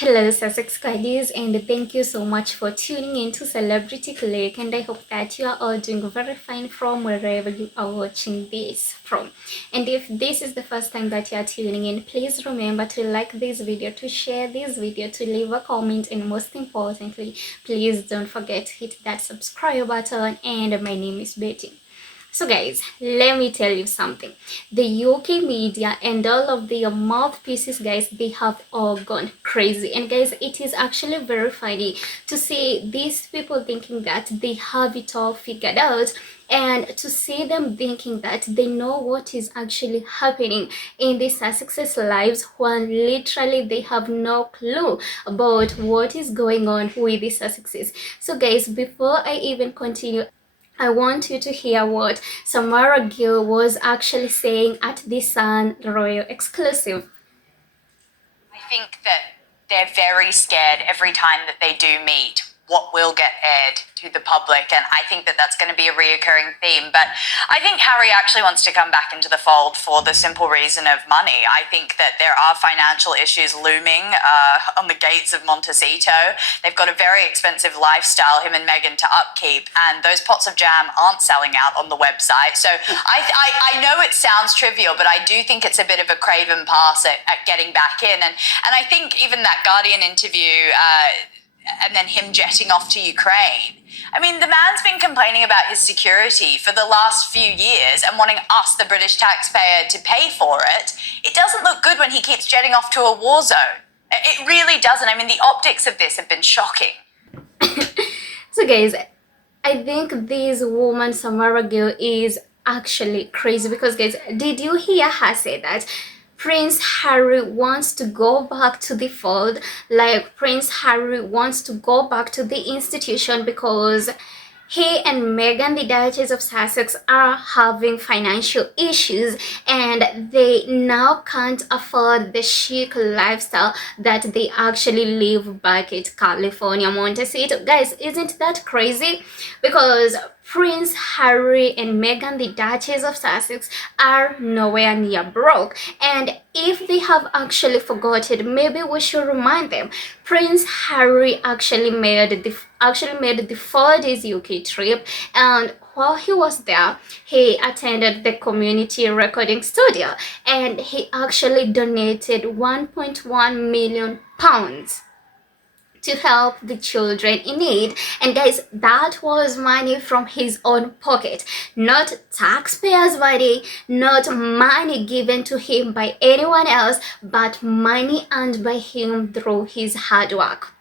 Hello, Sussex Guardians, and thank you so much for tuning in to Celebrity Click. And I hope that you are all doing very fine from wherever you are watching this from. And if this is the first time that you are tuning in, please remember to like this video, to share this video, to leave a comment, and most importantly, please don't forget to hit that subscribe button. And my name is Betty. So guys, let me tell you something. The UK media and all of their mouthpieces, guys, they have all gone crazy. And guys, it is actually very funny to see these people thinking that they have it all figured out, and to see them thinking that they know what is actually happening in the Sussexes' lives, when literally they have no clue about what is going on with the Sussexes. So guys, before I even continue, I want you to hear what Samara Gill was actually saying at the Sun Royal exclusive. I think that they're very scared every time that they do meet what will get aired to the public, and I think that that's going to be a reoccurring theme. But I think Harry actually wants to come back into the fold for the simple reason of money. I think that there are financial issues looming on the gates of Montecito. They've got a very expensive lifestyle, him and Meghan, to upkeep, and those pots of jam aren't selling out on the website. So I know it sounds trivial, but I do think it's a bit of a craven pass at getting back in. And I think even that Guardian interview, and then him jetting off to Ukraine. I mean, the man's been complaining about his security for the last few years and wanting us, the British taxpayer, to pay for it. It doesn't look good when he keeps jetting off to a war zone. It really doesn't. I mean, the optics of this have been shocking. So guys, I think this woman Samara Gill is actually crazy, because guys, did you hear her say that Prince Harry wants to go back to the fold? Like, Prince Harry wants to go back to the institution because he and Meghan, the Duchess of Sussex, are having financial issues, and they now can't afford the chic lifestyle that they actually live back at California, Montecito. Guys, isn't that crazy? Because Prince Harry and Meghan, the Duchess of Sussex, are nowhere near broke. And if they have actually forgotten, maybe we should remind them. Prince Harry actually made the 4 days UK trip, and while he was there, he attended the community recording studio, and he actually donated 1.1 million pounds to help the children in need. And guys, that was money from his own pocket, not taxpayers' money, not money given to him by anyone else, but money earned by him through his hard work.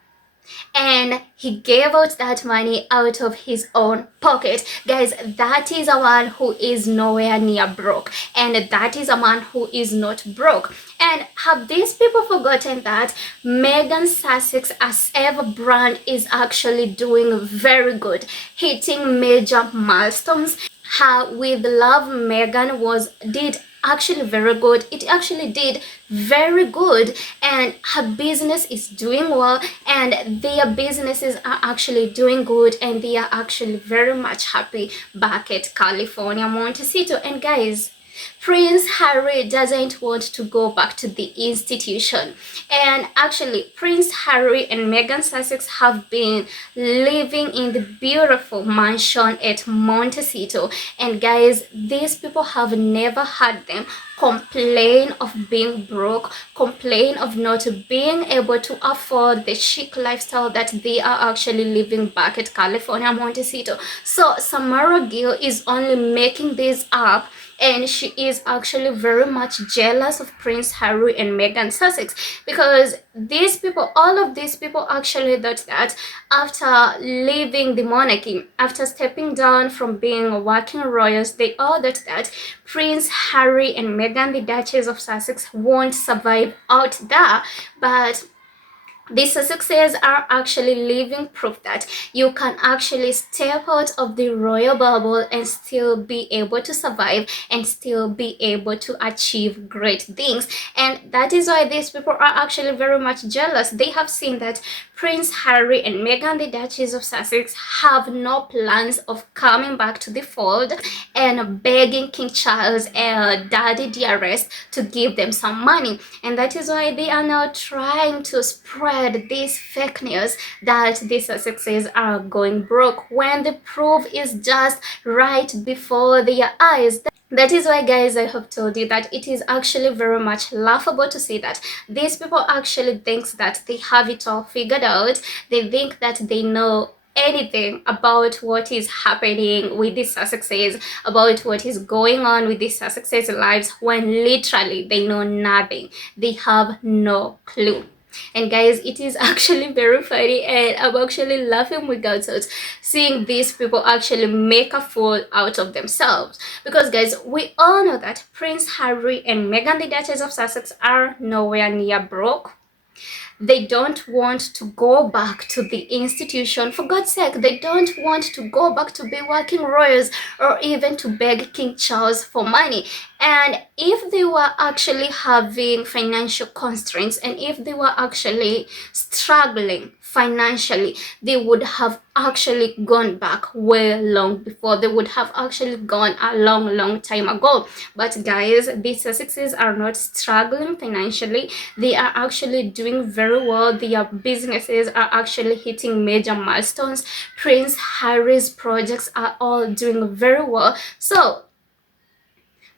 And he gave out that money out of his own pocket. Guys, that is a man who is nowhere near broke, and that is a man who is not broke. And have these people forgotten that Meghan Sussex as ever brand is actually doing very good, hitting major milestones? Her With Love Meghan did actually very good. It actually did very good, and her business is doing well, and their businesses are actually doing good, and they are actually very much happy back at California, Montecito. And guys, Prince Harry doesn't want to go back to the institution. And actually, Prince Harry and Meghan Sussex have been living in the beautiful mansion at Montecito. And guys, these people have never had them complain of being broke, complain of not being able to afford the chic lifestyle that they are actually living back at California, Montecito. So Samara Gill is only making this up, and she is actually very much jealous of Prince Harry and Meghan Sussex, because these people, all of these people actually thought that after leaving the monarchy, after stepping down from being working royals, they all thought that Prince Harry and Meghan, the Duchess of Sussex, won't survive out there. But the Sussexes are actually living proof that you can actually step out of the royal bubble and still be able to survive and still be able to achieve great things. And that is why these people are actually very much jealous. They have seen that Prince Harry and Meghan, the Duchess of Sussex, have no plans of coming back to the fold and begging King Charles and Daddy Dearest to give them some money. And that is why they are now trying to spread spread this fake news that these Sussexes are going broke when the proof is just right before their eyes. That is why, guys, I have told you that it is actually very much laughable to see that these people actually think that they have it all figured out. They think that they know anything about what is happening with these Sussexes, about what is going on with these Sussexes lives, when literally they know nothing. They have no clue. And guys, it is actually very funny, and I'm actually laughing my guts out seeing these people actually make a fool out of themselves. Because guys, we all know that Prince Harry and Meghan, the Duchess of Sussex, are nowhere near broke. They don't want to go back to the institution. For God's sake, they don't want to go back to be working royals or even to beg King Charles for money. And if they were actually having financial constraints, and if they were actually struggling financially, they would have actually gone back way long before. They would have actually gone a long time ago. But guys, these Sussexes are not struggling financially. They are actually doing very well. Their businesses are actually hitting major milestones. Prince Harry's projects are all doing very well. So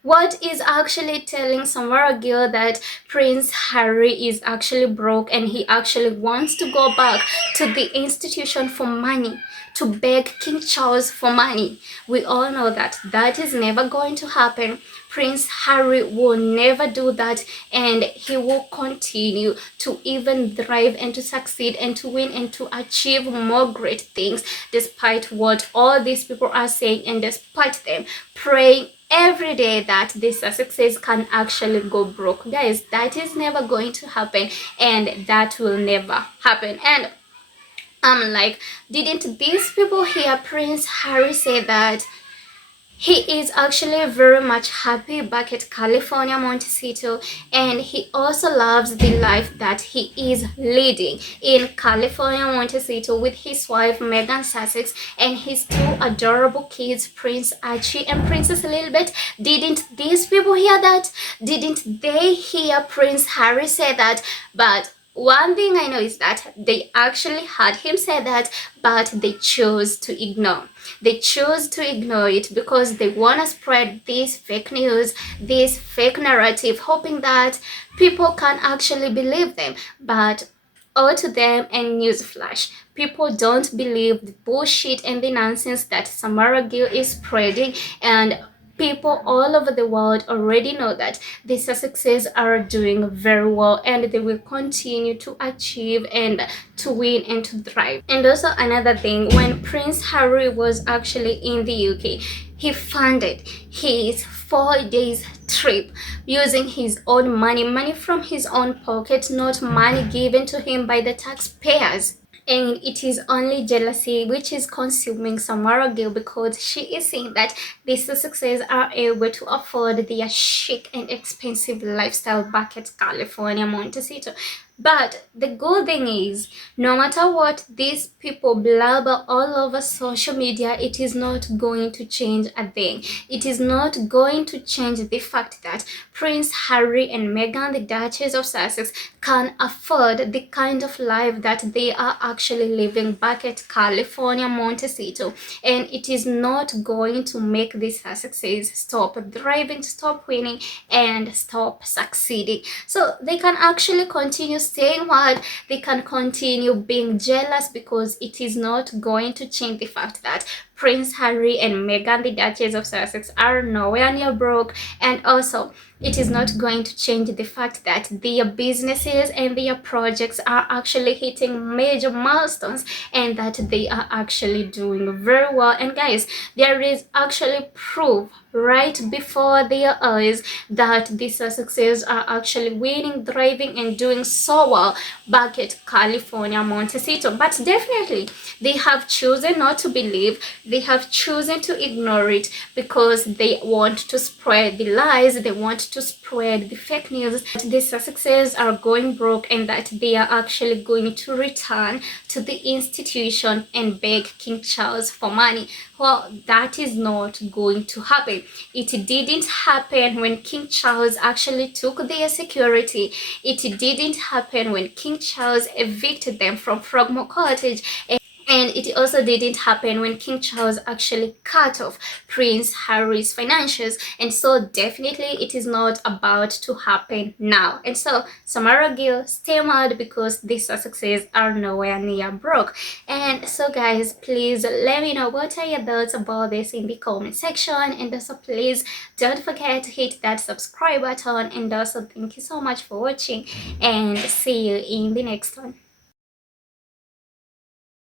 what is actually telling Samara Gill that Prince Harry is actually broke and he actually wants to go back to the institution for money, to beg King Charles for money? We all know that that is never going to happen. Prince Harry will never do that, and he will continue to even thrive and to succeed and to win and to achieve more great things, despite what all these people are saying and despite them praying every day that this Sussexes can actually go broke. Guys, that is never going to happen, and that will never happen. And I'm like, didn't these people hear Prince Harry say that he is actually very much happy back at California, Montecito, and he also loves the life that he is leading in California, Montecito, with his wife Megan Sussex and his two adorable kids, Prince Archie and Princess Lilibet. Didn't these people hear that? Didn't they hear Prince Harry say that? But one thing I know is that they actually had him say that, but they chose to ignore. They chose to ignore it because they want to spread this fake news, this fake narrative, hoping that people can actually believe them. But all to them, and newsflash, people don't believe the bullshit and the nonsense that Samara Gill is spreading, and people all over the world already know that the Sussexes are doing very well and they will continue to achieve and to win and to thrive. And also another thing, when Prince Harry was actually in the UK, he funded his 4 days trip using his own money from his own pocket, not money given to him by the taxpayers. And it is only jealousy which is consuming Samara Gill, because she is saying that these Sussexes are able to afford their chic and expensive lifestyle back at California, Montecito. But the good thing is, no matter what these people blabber all over social media, it is not going to change a thing. It is not going to change the fact that Prince Harry and Meghan, the Duchess of Sussex, can afford the kind of life that they are actually living back at California, Montecito. And it is not going to make these Sussexes stop thriving, stop winning, and stop succeeding. So they can actually continue staying wild, they can continue being jealous, because it is not going to change the fact that Prince Harry and Meghan, the Duchess of Sussex, are nowhere near broke. And also, it is not going to change the fact that their businesses and their projects are actually hitting major milestones and that they are actually doing very well. And guys, there is actually proof right before their eyes that these Sussexes are actually winning, thriving, and doing so well back at California, Montecito. But definitely, they have chosen not to believe. they have chosen to ignore it because they want to spread the lies, they want to spread the fake news that the Sussexes are going broke and that they are actually going to return to the institution and beg King Charles for money. Well, that is not going to happen. It didn't happen when King Charles actually took their security. It didn't happen when King Charles evicted them from Frogmore Cottage. And it also didn't happen when King Charles actually cut off Prince Harry's financials. And so definitely it is not about to happen now. And so Samara Gill, stay mad because the Sussexes are nowhere near broke. And so guys, please let me know what are your thoughts about this in the comment section. And also please don't forget to hit that subscribe button. And also thank you so much for watching and see you in the next one.